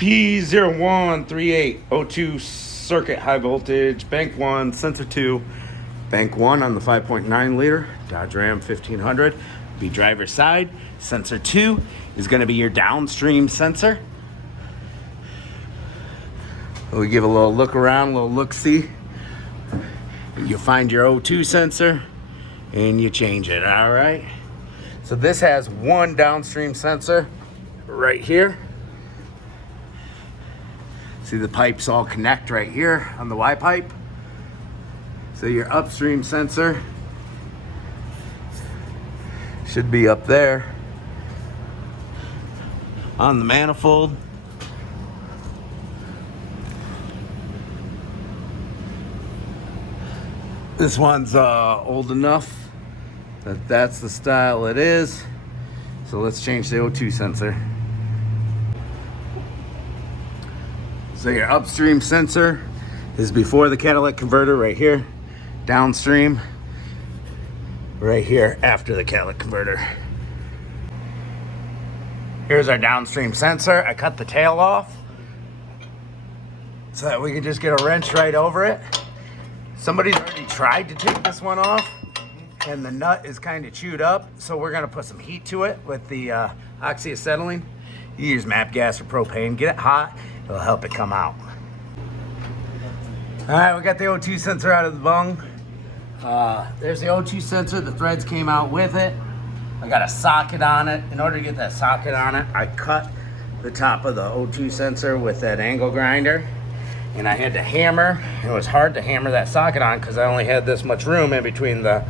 P0138 O2 circuit high voltage, bank 1, sensor 2, bank 1 on the 5.9 liter Dodge Ram 1500, be driver side. Sensor 2 is going to be your downstream sensor. We give a little look around, a little look-see. You find your O2 sensor and you change it, all right? So this has one downstream sensor right here. See the pipes all connect right here on the Y pipe. So your upstream sensor should be up there on the manifold. This one's old enough that that's the style it is. So let's change the O2 sensor. So your upstream sensor is before the catalytic converter right here. Downstream right here after the catalytic converter. Here's our downstream sensor. I cut the tail off so that we can just get a wrench right over it. Somebody's already tried to take this one off and the nut is kind of chewed up, so we're gonna put some heat to it with the oxyacetylene. You use MAP gas or propane, get it hot, it'll help it come out. All right, we got the O2 sensor out of the bung. There's the O2 sensor, the threads came out with it. I got a socket on it. In order to get that socket on it, I cut the top of the O2 sensor with that angle grinder. And I had to hammer. It was hard to hammer that socket on because I only had this much room in between the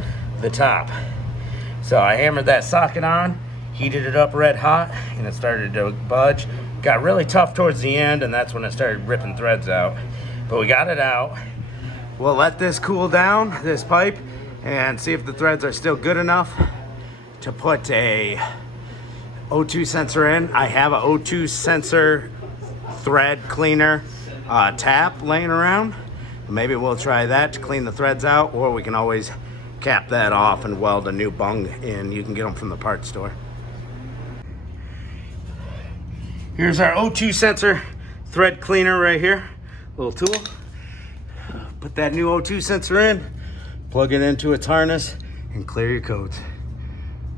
top. So I hammered that socket on, heated it up red hot, and it started to budge. Got really tough towards the end, and that's when it started ripping threads out. But we got it out. We'll let this cool down, this pipe, and see if the threads are still good enough to put a O2 sensor in. I have a O2 sensor thread cleaner tap laying around. Maybe we'll try that to clean the threads out, or we can always cap that off and weld a new bung in. You can get them from the parts store. Here's our O2 sensor thread cleaner right here. Little tool. Put that new O2 sensor in, plug it into its harness, and clear your codes.